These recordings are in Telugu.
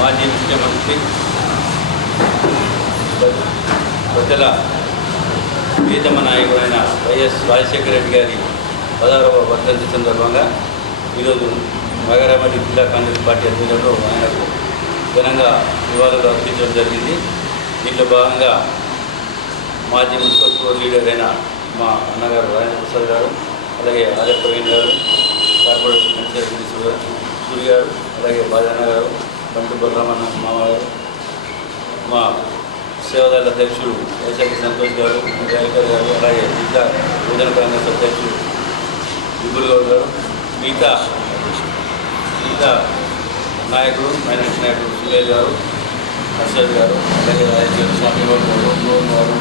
మాజీ ముఖ్యమంత్రి ప్రజల ప్రియతమ నాయకుడైన వైఎస్ రాజశేఖర రెడ్డి గారి 16వ వర్ధంతి సందర్భంగా ఈరోజు నగరమల్లి జిల్లా కాంగ్రెస్ పార్టీ ఆధ్వర్యంలో ఆయనకు ఘనంగా నివాళులు అర్పించడం జరిగింది. దీంట్లో భాగంగా మాజీ మున్సిపల్ ఫ్లోర్ లీడర్ అయిన మా అన్నగారు రాజేంద్ర ప్రసాద్ గారు, అలాగే ఆదర్ ప్రవీణ్ గారు, కార్పొరేషన్ కమిషనర్ సూర్య గారు, అలాగే బాజన్న గారు, బంటు బలరామన్న మామగారు, మా సేవాదళ అధ్యక్షుడు వైశాఖి సంతోష్ గారు, దయాకర్ గారు, అలాగే జిల్లా యువజన కాంగ్రెస్ అధ్యక్షుడు విపుల్ గౌడ్ గారు, మిగతా నాయకులు మైనార్టీ నాయకుడు సురేష్ గారు, హర్షద్ గారు, అలాగే రాజేశ్వర స్వామి గారు,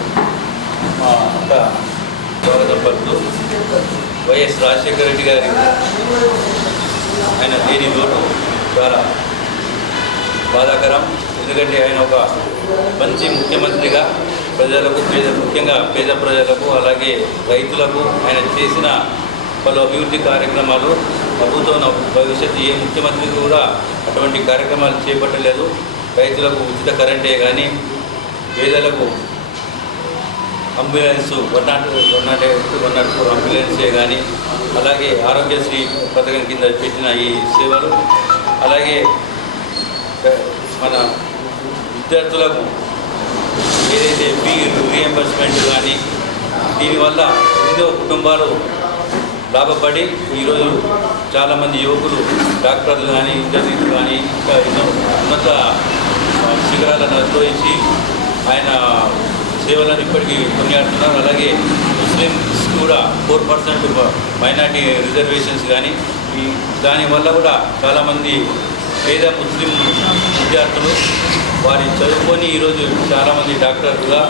మా అంతా స్వాగతం పలుకుతూ వైఎస్ రాజశేఖర రెడ్డి గారి ఆయన దేని లోటు చాలా బాధాకరం. ఎందుకంటే ఆయన ఒక మంచి ముఖ్యమంత్రిగా ప్రజలకు ముఖ్యంగా పేద ప్రజలకు అలాగే రైతులకు ఆయన చేసిన పలు అభివృద్ధి కార్యక్రమాలు ప్రభుత్వం భవిష్యత్తు ఏ ముఖ్యమంత్రి కూడా అటువంటి కార్యక్రమాలు చేపట్టలేదు. రైతులకు ఉచిత కరెంటే కానీ, పేదలకు అంబులెన్స్ 104 అంబులెన్సే కానీ, అలాగే ఆరోగ్యశ్రీ పథకం కింద పెట్టిన ఈ సేవలు, అలాగే మన విద్యార్థులకు ఏదైతే ఫీ రీఎంబర్స్మెంట్ కానీ, దీనివల్ల ఎన్నో కుటుంబాలు లాభపడి ఈరోజు చాలామంది యువకులు డాక్టర్లు కానీ, ఇంజనీర్లు కానీ, ఇంకా ఎన్నో ఉన్నత శిఖరాలను అధిరోహించి ఆయన సేవలను ఇప్పటికీ కొనియాడుతున్నారు. అలాగే ముస్లిమ్స్ కూడా 4% మైనార్టీ రిజర్వేషన్స్ కానీ, దానివల్ల కూడా చాలామంది పేద ముస్లిం విద్యార్థులు వారి చదువుకొని ఈరోజు చాలామంది డాక్టర్లుగా,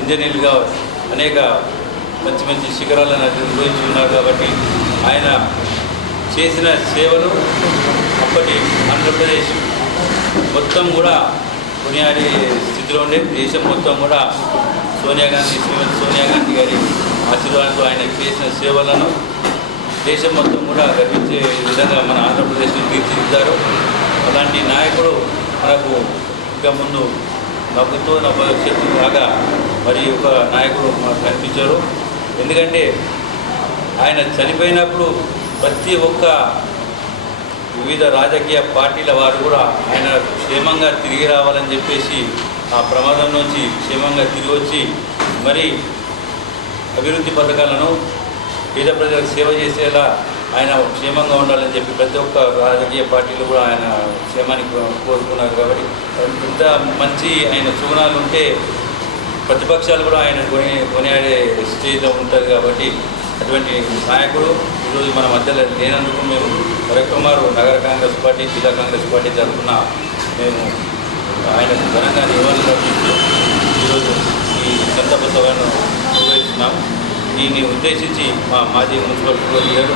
ఇంజనీర్లుగా అనేక మంచి మంచి శిఖరాలను నిర్వహించి ఉన్నారు. కాబట్టి ఆయన చేసిన సేవలు అప్పటి ఆంధ్రప్రదేశ్ మొత్తం కూడా కొనియాడే స్థితిలో ఉండే, దేశం మొత్తం కూడా శ్రీమతి సోనియా గాంధీ గారి ఆశీర్వాదంతో ఆయన చేసిన సేవలను దేశం మొత్తం కూడా గర్వించే విధంగా మన ఆంధ్రప్రదేశ్ని తీర్చిదిద్దారు. అలాంటి నాయకుడు మనకు ఇంకా ముందు నవ్వుతో నా భవిష్యత్తు లాగా మరి ఒక నాయకుడు మనకు కనిపించారు. ఎందుకంటే ఆయన చనిపోయినప్పుడు ప్రతి ఒక్క వివిధ రాజకీయ పార్టీల వారు కూడా ఆయన క్షేమంగా తిరిగి రావాలని చెప్పేసి ఆ ప్రమాదం నుంచి క్షేమంగా తిరిగి వచ్చి మరి అభివృద్ధి పథకాలను పేద ప్రజలకు సేవ చేసేలా ఆయన క్షేమంగా ఉండాలని చెప్పి ప్రతి ఒక్క రాజకీయ పార్టీలు కూడా ఆయన క్షేమాన్ని కోరుకున్నారు. కాబట్టి ఇంత మంచి ఆయన సుగుణాలు ఉంటే ప్రతిపక్షాలు కూడా ఆయన కొనియాడే స్టేజ్లో ఉంటుంది. కాబట్టి అటువంటి నాయకుడు ఈరోజు మన మధ్యలో లేనందుకు మేము మరొకమారు నగర కాంగ్రెస్ పార్టీ, జిల్లా కాంగ్రెస్ పార్టీ తరఫున మేము ఆయనకు ఘనంగా నివాళులు అర్పిస్తూ ఈరోజు ఈ సంతాప సభను నిర్వహిస్తున్నాం. దీన్ని ఉద్దేశించి మా మాజీ మున్సిపల్ లీడర్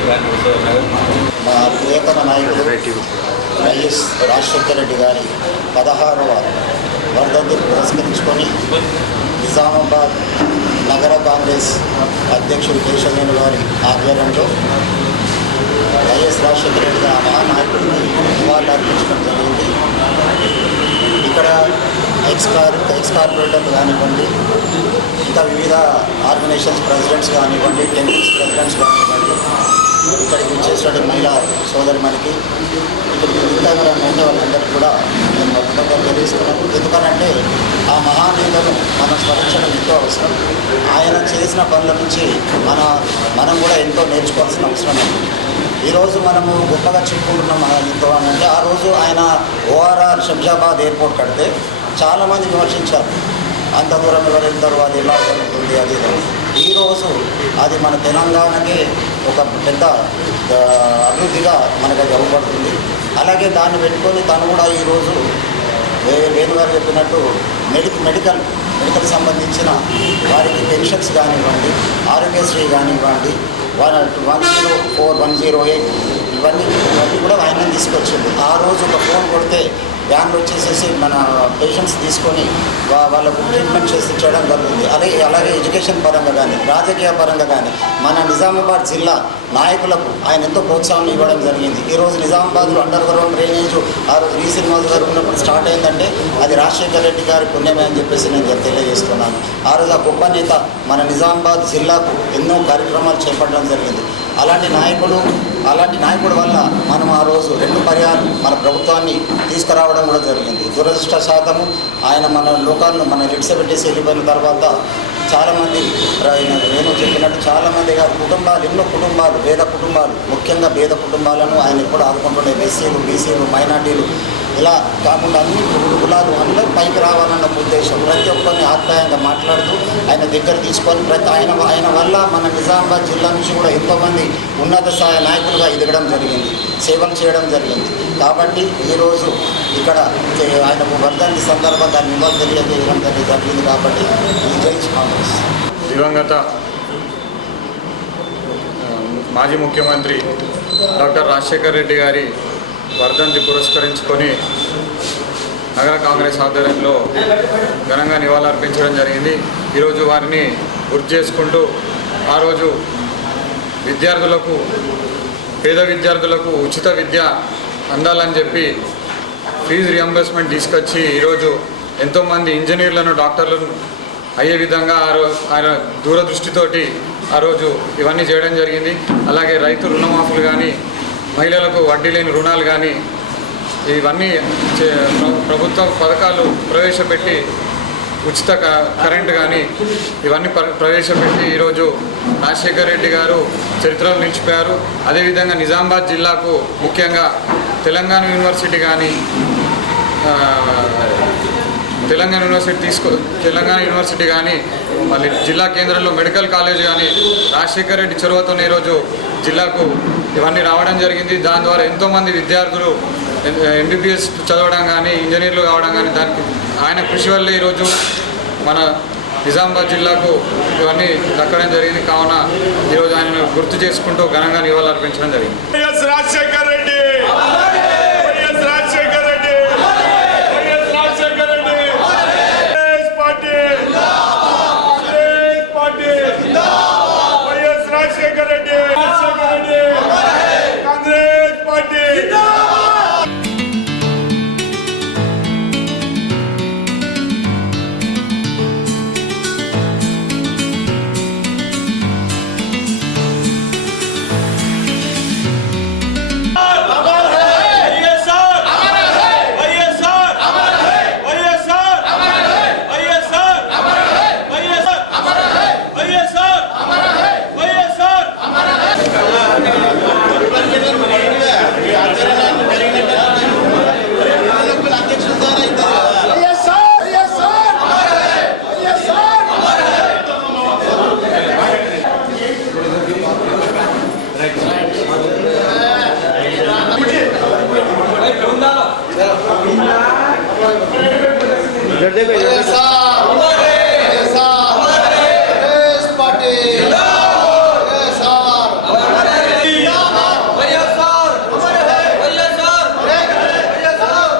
మా ప్రియతమ నాయకుడు వైఎస్ రాజశేఖర రెడ్డి గారి 16వ వర్ధంతిని పురస్కరించుకొని నిజామాబాద్ నగర కాంగ్రెస్ అధ్యక్షుడు కేశవేణు గారి ఆధ్వర్యంలో వైఎస్ రాజశేఖర రెడ్డి గారి మహానాయకుడికి నివాళులు అర్పించడం జరిగింది. ఇక్కడ ఎక్స్ కార్పొరేటర్లు కానివ్వండి, ఇంకా వివిధ ఆర్గనైజేషన్స్ ప్రెసిడెంట్స్ కానివ్వండి, టెంపుల్స్ ప్రెసిడెంట్స్ కానివ్వండి, ఇక్కడికి వచ్చేసిన మహిళా సోదరిమణికి ఇక్కడ ఇంకా ఉండే వాళ్ళందరికీ కూడా నేను మొదటగా తెలియజేస్తున్నాను. ఎందుకనంటే ఆ మహానీయులను మనం స్మరించడం ఎంతో అవసరం. ఆయన చేసిన పనుల నుంచి మనం కూడా ఎంతో నేర్చుకోవాల్సిన అవసరం ఉంది. ఈరోజు మనము గొప్పగా చెప్పుకుంటున్నాం ఎంతో అని అంటే ఆ రోజు ఆయన ఓఆర్ఆర్ శంషాబాద్ ఎయిర్పోర్ట్ కడితే చాలామంది విమర్శించారు. అంత దూరం ఎవరు వెళ్తారు, అది ఎలా జరుగుతుంది, అది ఈరోజు అది మన తెలంగాణకే ఒక పెద్ద అభివృద్ధిగా మనకు అది అవ్వబడుతుంది. అలాగే దాన్ని పెట్టుకొని తను కూడా ఈరోజు వేణుగారు చెప్పినట్టు మెడికల్ సంబంధించిన వారికి పెన్షన్స్ కానివ్వండి, ఆరోగ్యశ్రీ కానివ్వండి, 104, 108 ఇవన్నీ కూడా ఆయన తీసుకొచ్చింది. ఆ రోజు ఒక ఫోన్ కొడితే వ్యాన్లు వచ్చేసేసి మన పేషెంట్స్ తీసుకొని వాళ్ళకు ట్రీట్మెంట్ చేయడం జరుగుతుంది. అలాగే ఎడ్యుకేషన్ పరంగా కానీ, రాజకీయ పరంగా కానీ మన నిజామాబాద్ జిల్లా నాయకులకు ఆయన ఎంతో ప్రోత్సాహం ఇవ్వడం జరిగింది. ఈరోజు నిజామాబాద్లో అండర్ గ్రౌండ్ డ్రైనేజ్ ఆ రోజు రీ శ్రీనివాస్ గారు ఉన్నప్పుడు స్టార్ట్ అయిందంటే అది రాజశేఖర రెడ్డి గారి పుణ్యమే అని చెప్పేసి నేను తెలియజేస్తున్నాను. ఆ రోజు ఆ గొప్ప నేత మన నిజామాబాద్ జిల్లాకు ఎన్నో కార్యక్రమాలు చేపట్టడం జరిగింది. అలాంటి నాయకుడు వల్ల మనం ఆ రోజు 2 పర్యాలు మన ప్రభుత్వాన్ని తీసుకురావడం కూడా జరిగింది. దురదృష్టశాతము ఆయన మన లోకాలను మన లిడ్సబెట్టేసి వెళ్ళిపోయిన తర్వాత చాలామంది నేను చెప్పినట్టు చాలామంది ఎన్నో కుటుంబాలు ముఖ్యంగా పేద కుటుంబాలను ఆయన ఎప్పుడు ఆదుకుంటుండే. ఎస్సీలు, బీసీలు, మైనార్టీలు ఇలా కాకుండా అన్ని కులాలు అందరూ పైకి రావాలన్న ఉద్దేశం. ప్రతి ఒక్కరిని ఆప్యాయంగా మాట్లాడుతూ ఆయన దగ్గర తీసుకొని ఆయన వల్ల మన నిజామాబాద్ జిల్లా నుంచి కూడా ఎంతోమంది ఉన్నత స్థాయి నాయకులుగా ఎదగడం జరిగింది, సేవలు చేయడం జరిగింది. కాబట్టి ఈరోజు ఇక్కడ ఆయనకు వర్ధంతి సందర్భంగా నివాళులు తెలియజేయడం జరిగింది. కాబట్టి ఈ జై కాంగ్రెస్. దివంగత మాజీ ముఖ్యమంత్రి డాక్టర్ రాజశేఖర రెడ్డి గారి వర్ధంతి పురస్కరించుకొని నగర కాంగ్రెస్ ఆధ్వర్యంలో ఘనంగా నివాళులర్పించడం జరిగింది. ఈరోజు వారిని గుర్తు చేసుకుంటూ ఆ రోజు పేద విద్యార్థులకు ఉచిత విద్య అందాలని చెప్పి ఫీజు రియంబర్స్మెంట్ తీసుకొచ్చి ఈరోజు ఎంతోమంది ఇంజనీర్లను, డాక్టర్లను అయ్యే విధంగా ఆయన దూరదృష్టితోటి ఆ రోజు ఇవన్నీ చేయడం జరిగింది. అలాగే రైతు రుణమాఫీలు కానీ, మహిళలకు వడ్డీ లేని రుణాలు కానీ, ఇవన్నీ ప్రభుత్వ పథకాలు ప్రవేశపెట్టి ఉచిత కరెంట్ కానీ ఇవన్నీ ప్రవేశపెట్టి ఈరోజు రాజశేఖర రెడ్డి గారు చరిత్రలో నిలిచిపోయారు. అదేవిధంగా నిజామాబాద్ జిల్లాకు ముఖ్యంగా తెలంగాణ యూనివర్సిటీ కానీ మళ్ళీ జిల్లా కేంద్రంలో మెడికల్ కాలేజ్ కానీ రాజశేఖర రెడ్డి చొరవతో ఈరోజు జిల్లాకు ఇవన్నీ రావడం జరిగింది. దాని ద్వారా ఎంతోమంది విద్యార్థులు ఎంబీబీఎస్ చదవడం కానీ, ఇంజనీర్లు కావడం కానీ దానికి ఆయన కృషి వల్లే ఈరోజు మన నిజామాబాద్ జిల్లాకు ఇవన్నీ దక్కడం జరిగింది. కావున ఈరోజు ఆయనను గుర్తు చేసుకుంటూ ఘనంగా నివాళులర్పించడం జరిగింది. Jardel